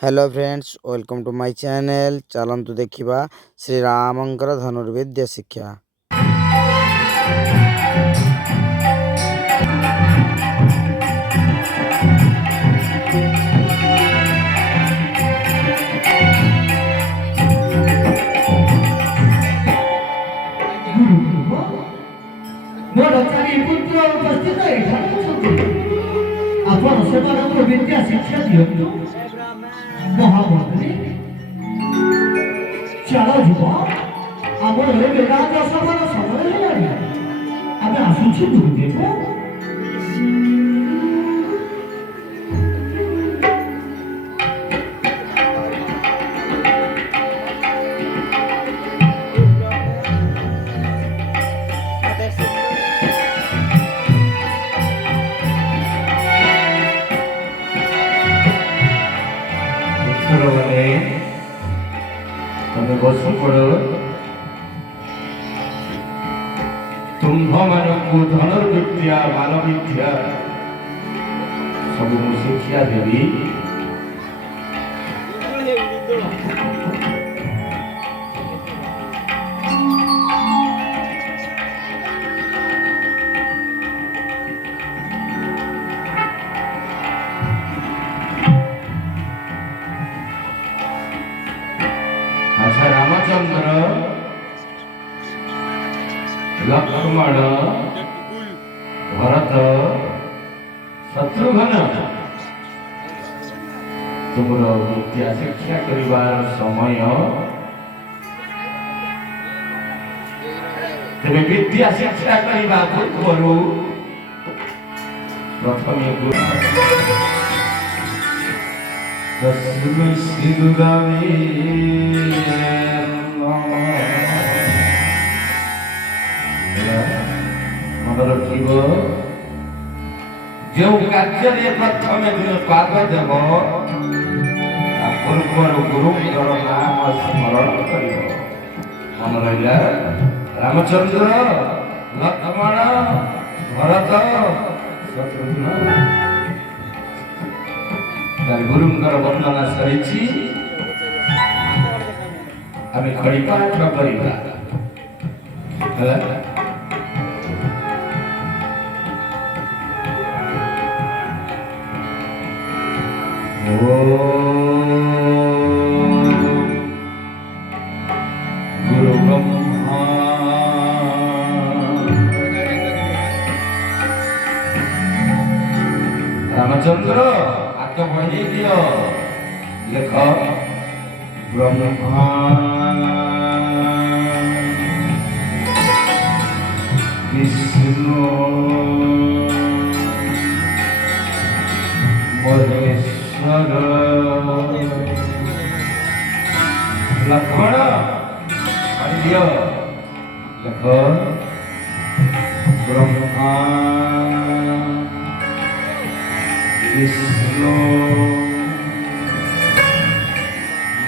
Hello friends, welcome to my channel. चलतु देखा श्री रामंकर धनुर्विद्या शिक्षा। ମୋର ଚାରି ପୁତ୍ର ଉପସ୍ଥିତ ଏଠାରେ ଅଛନ୍ତି। ଆପଣ ସେମାନଙ୍କୁ ବିଦ୍ୟା ଶିକ୍ଷା ଦିଅନ୍ତୁ। ମହାମନ୍ତ୍ରୀ ଚାଲ ଯିବ, ଆମର ଏବେ ରାଜସଭାର ସମୟ ହେଲାଣି। ଆମେ ଆସୁଛୁ ଗୁରୁଦେବ। ତମେ ବସ ପଡ଼। ତୁମ୍ଭମାନଙ୍କୁ ଧନୁର୍ବିଦ୍ୟା ମାନବିଦ୍ୟା ସବୁ ମୁଁ ଶିକ୍ଷା ଦେବି। আচ্ছা, রামচন্দ্র, লক্ষ্মণ, ভরত, শত্রুঘ্ন, ତୁମର ବିଦ୍ୟା ଶିକ୍ଷା କରିବାର ସମୟ। ତେବେ ବିଦ୍ୟା ଶିକ୍ଷା କରିବା ପୂର୍ବରୁ ପ୍ରଥମେ ମନେ ରଖିବ, ଯେଉଁ କାର୍ଯ୍ୟରେ ପ୍ରଥମେ ପାଦ ଦେବ ତା ପୂର୍ବରୁ ଗୁରୁଙ୍କର ନାମ ସ୍ମରଣ କରିବ। ମନେ ରହିଲା? ରାମଚନ୍ଦ୍ର, ଲକ୍ଷ୍ମଣ, ଭରତ, ଶତ୍ରୁଘ୍ନ। ଗୁରୁଙ୍କର ବର୍ଣ୍ଣନା ସରିଛି। ଆମେ ଖଡ଼ିପାଠ କରିବା। गुरु ब्रह्मा रामचंद्र हाथ बढ़े दियो। लेख ब्रह्मा विष्णु महेश्वर लक्ष्मण दियो। लेख ब्रह्मा विष्णु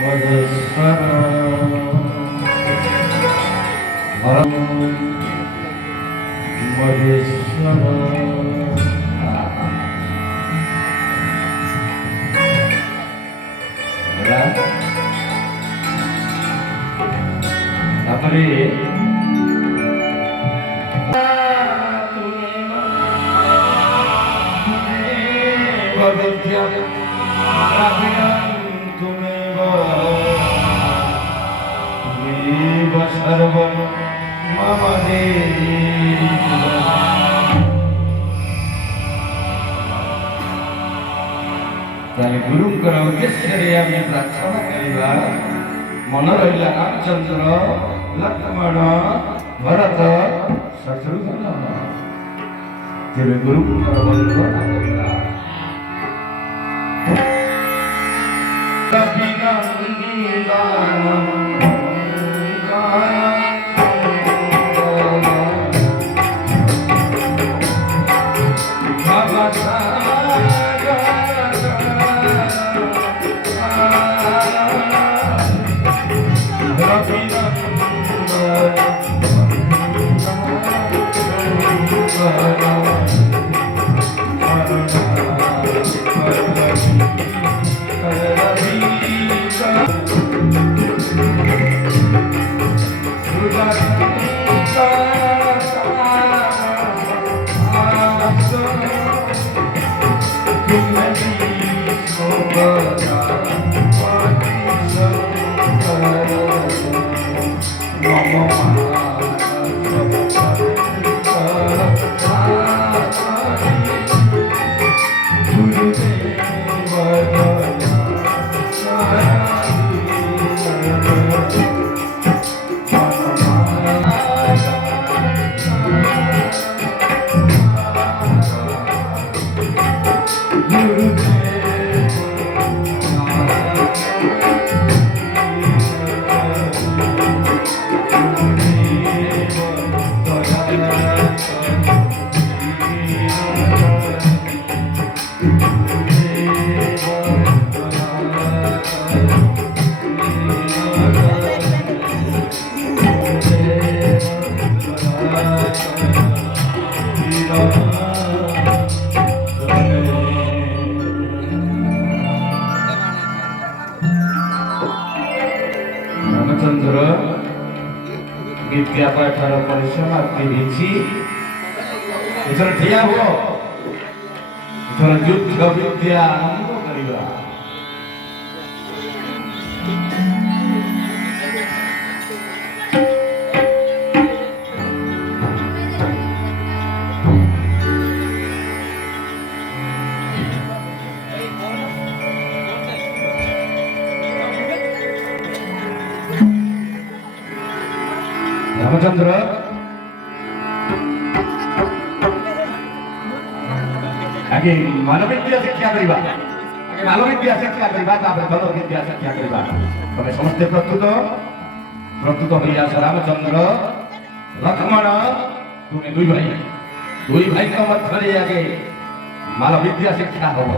महेश्वर महेश्वर। तापरे सर्व मम गुरुଙ୍କର ଉଦ୍ଦେଶ୍ୟରେ ଆମେ ପ୍ରାର୍ଥନା କରିବା। ମନେ ରହିଲା? ରାମଚନ୍ଦ୍ର, ଲକ୍ଷ୍ମଣ, ଭରତ, ଶତ୍ରୁଘ୍ନ। ତେବେ ଗୁରୁଙ୍କର ବନ୍ଦନା କରିବା। Ravi ରାମଚନ୍ଦ୍ର ବିଦ୍ୟା ପାଠର ପରିସମାପ୍ତି ହେଇଛି। ଏଥର ଠିଆ ହୁଅ, ଏଥର ଯୁଦ୍ଧ ବିଦ୍ୟା ଆରମ୍ଭ କରିବା। ରାମଚନ୍ଦ୍ର ଆଗେ ମାନବିଦ୍ୟା ଶିକ୍ଷା କରିବା, ଆଗେ ମାନବିଦ୍ୟା ଶିକ୍ଷା କରିବା, ତାପରେ ଧନ ବିଦ୍ୟା ଶିକ୍ଷା କରିବା। ତମେ ସମସ୍ତେ ପ୍ରସ୍ତୁତ ହୋଇ ଆସ। ରାମଚନ୍ଦ୍ର, ଲକ୍ଷ୍ମଣ, ତୁମେ ଦୁଇ ଭାଇଙ୍କ ମଧ୍ୟରେ ଆଗେ ମାନବିଦ୍ୟା ଶିକ୍ଷା ହବ।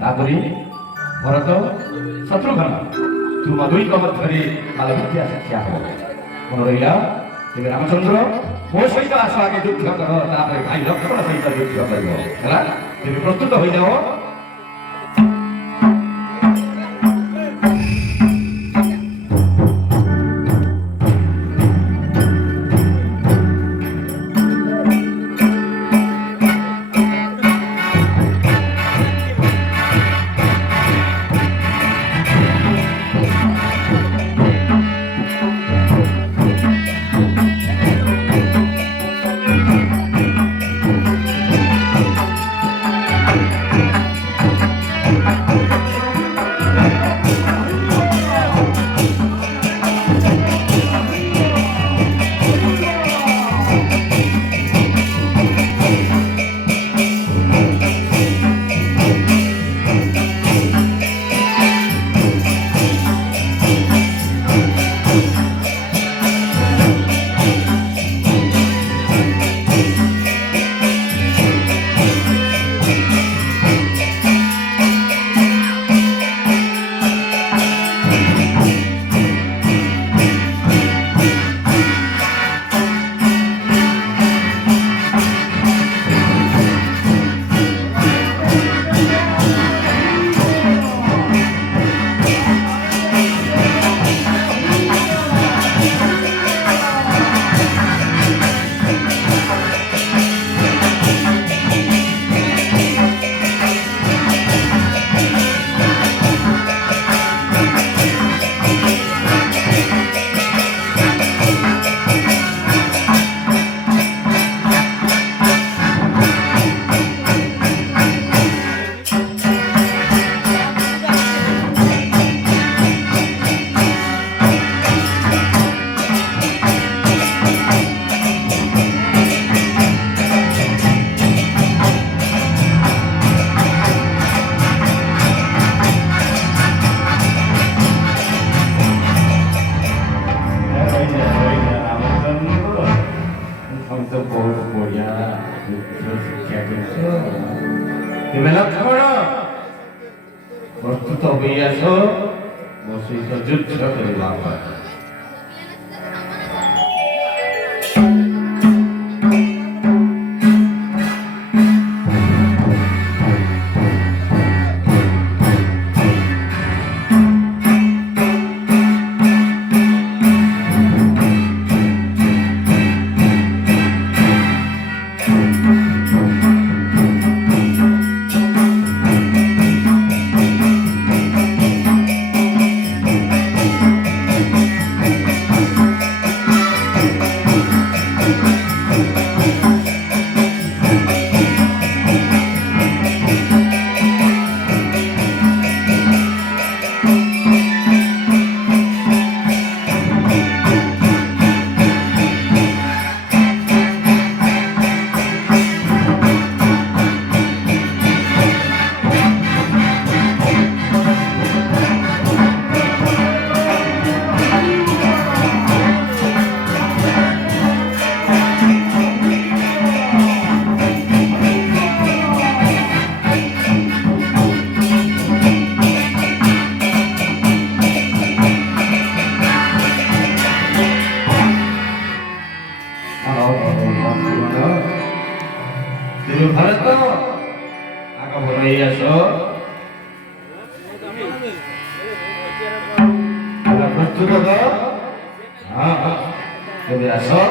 ତାପରେ ଭରତ, ଶତ୍ରୁଘ୍ନ, ତୁମ ଦୁଇଙ୍କ ମଧ୍ୟରେ ମାନବିଦ୍ୟା ଶିକ୍ଷା ହବ। ମନେ ରହିଲା? ତେବେ ରାମଚନ୍ଦ୍ର ମୋ ସହିତ ଆସ, ଆଗେ ଯୁଦ୍ଧ କର, ତାପରେ ଭାଇ ଲକ୍ଷ୍ମଣ ସହିତ ଯୁଦ୍ଧ କରିବ। ହେଲା? ତେବେ ପ୍ରସ୍ତୁତ ହୋଇଯାଅ। प्रस्तुत होई आस मो सहित युद्ध करबा ପାଇଁ। প্রস্তুত তো? হ্যাঁ হ্যাঁ, তুমি আসো।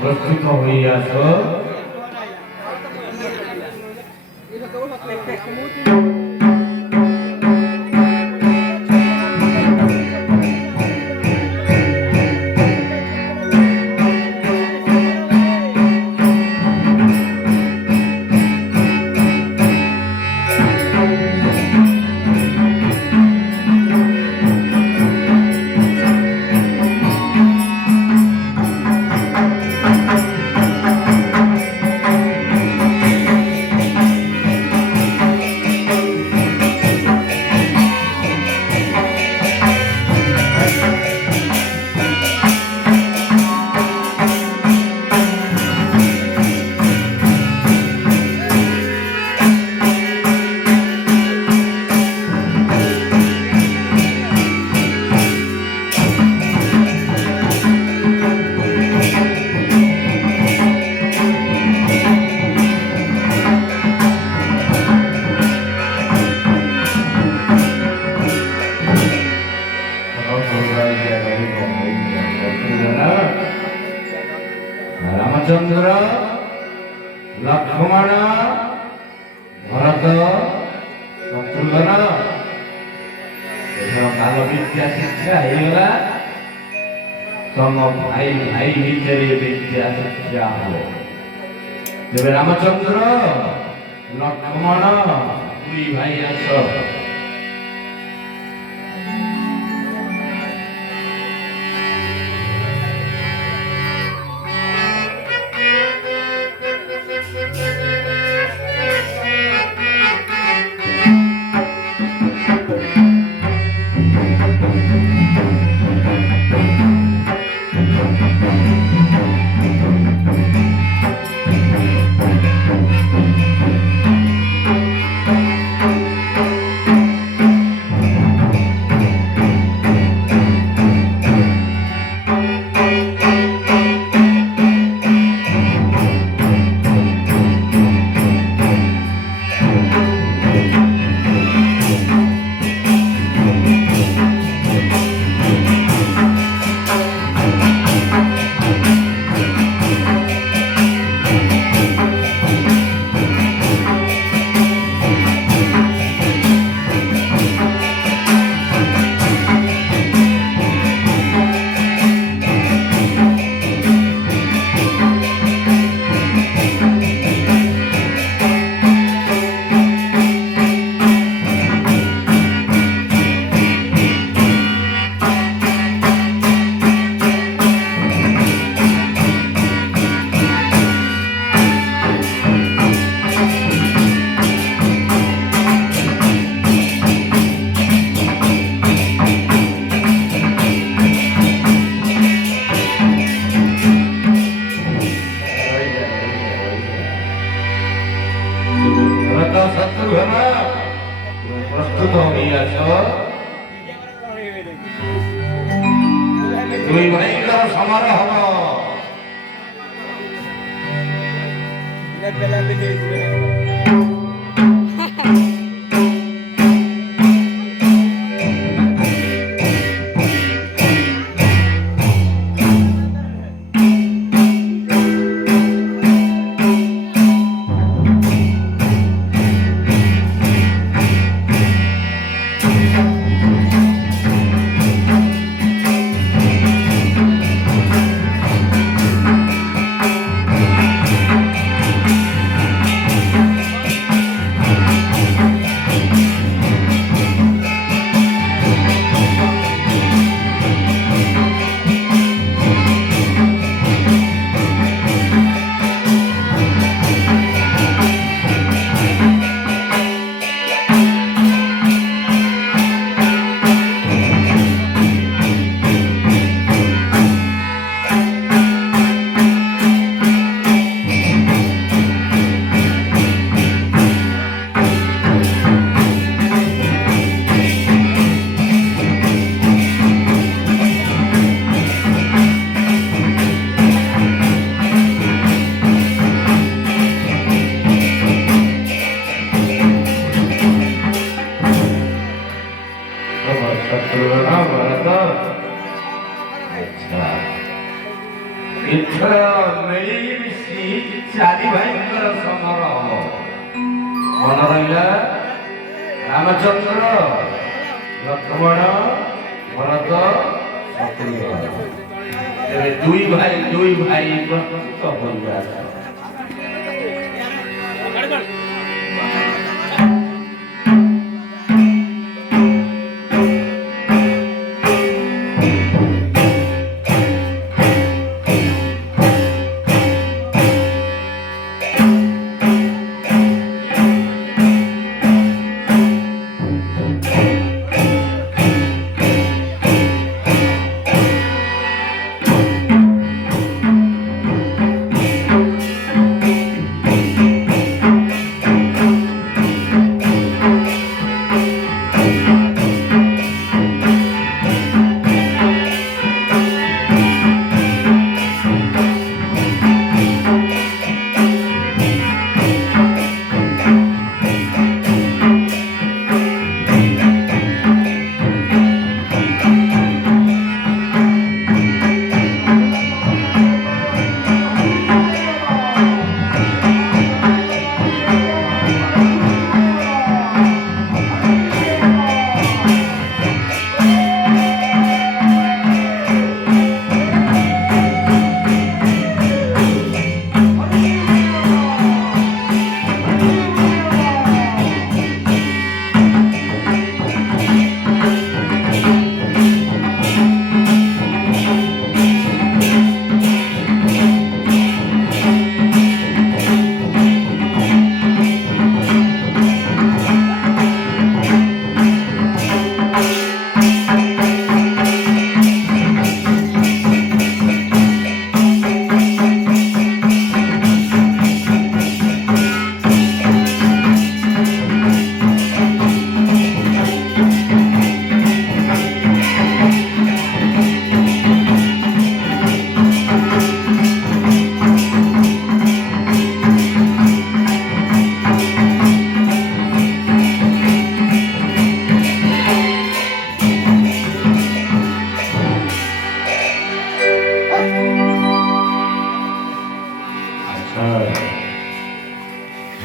প্রস্তুত হইয়াছ? রামচন্দ্র, লক্ষ্মণ, ভরত, শত্রুঘ্ন এসব কালো বিদ্যা শিক্ষা হয়েগলা। তম ভাই ভাই ভিতরে বিদ্যা শিক্ষা হলো। তবে রামচন্দ্র, লক্ষ্মণ, দুই ভাই আস। প্রস্তুত হইয়াছ? দুই ভাইকার সমারোহ হল। ଚାରି ଭାଇଙ୍କର ସମର ହବ। ମନେ ରହିଲା ରାମଚନ୍ଦ୍ର, ଲକ୍ଷ୍ମଣ, ଭରତ, ଶତ୍ରୁଘ୍ନ। ତେବେ ଦୁଇ ଭାଇ ପ୍ରସ୍ତୁତ ହୋଇବା।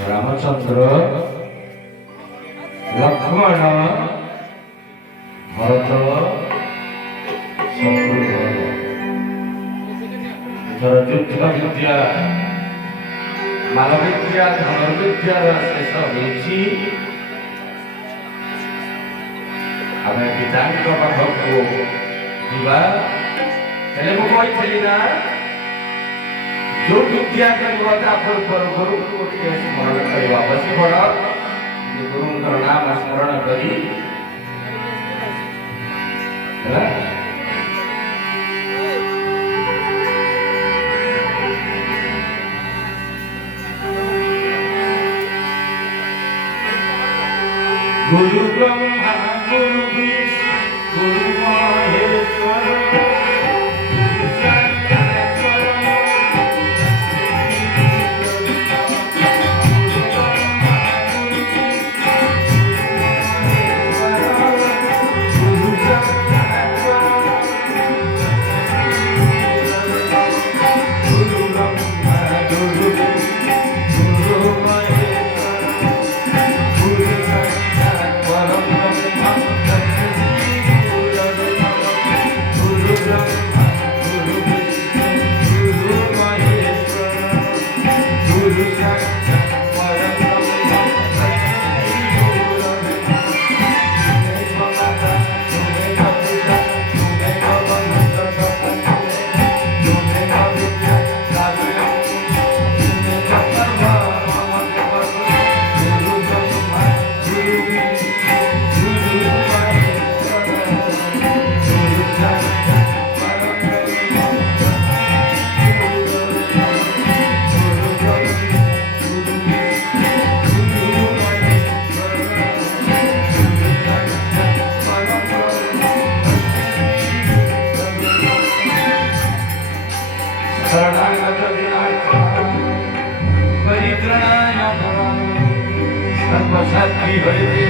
ରାମଚନ୍ଦ୍ର, ଲକ୍ଷ୍ମଣ, ଭରତ, ଶତ୍ରୁଘ୍ନ। ଏଥର ଯୁଦ୍ଧ ବିଦ୍ୟା, ମାଲବିଦ୍ୟା, ଧନୁର୍ବିଦ୍ୟାର ଶେଷ ହୋଇଛି। ଆମେ ପିତାଙ୍କ ପାଖକୁ ଯିବା। ହେଲେ ମୁଁ କହିଥିଲି ନା, ଯୋଉ ବିଦ୍ୟା କରିବ ତା ପୂର୍ବରୁ ଗୁରୁଙ୍କୁ ଟିକେ ସ୍ମରଣ କରିବା ଆବଶ୍ୟକ। ଗୁରୁଙ୍କର ନାମ ସ୍ମରଣ କରି गुरु ब्रह्मा गुरु विष्णु गुरु महेश्वर सर्वशक्ति हरे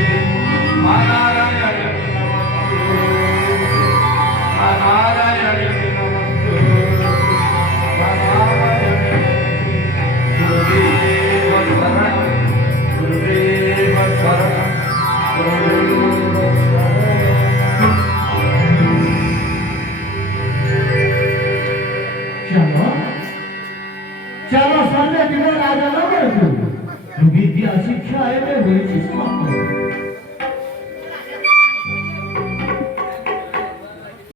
नारायण नारायण चलो चलो सर्वे दिवस राजा नगरକୁ विद्या शिक्षा ଏବେ ହୋଇଛି ସମାପ୍ତ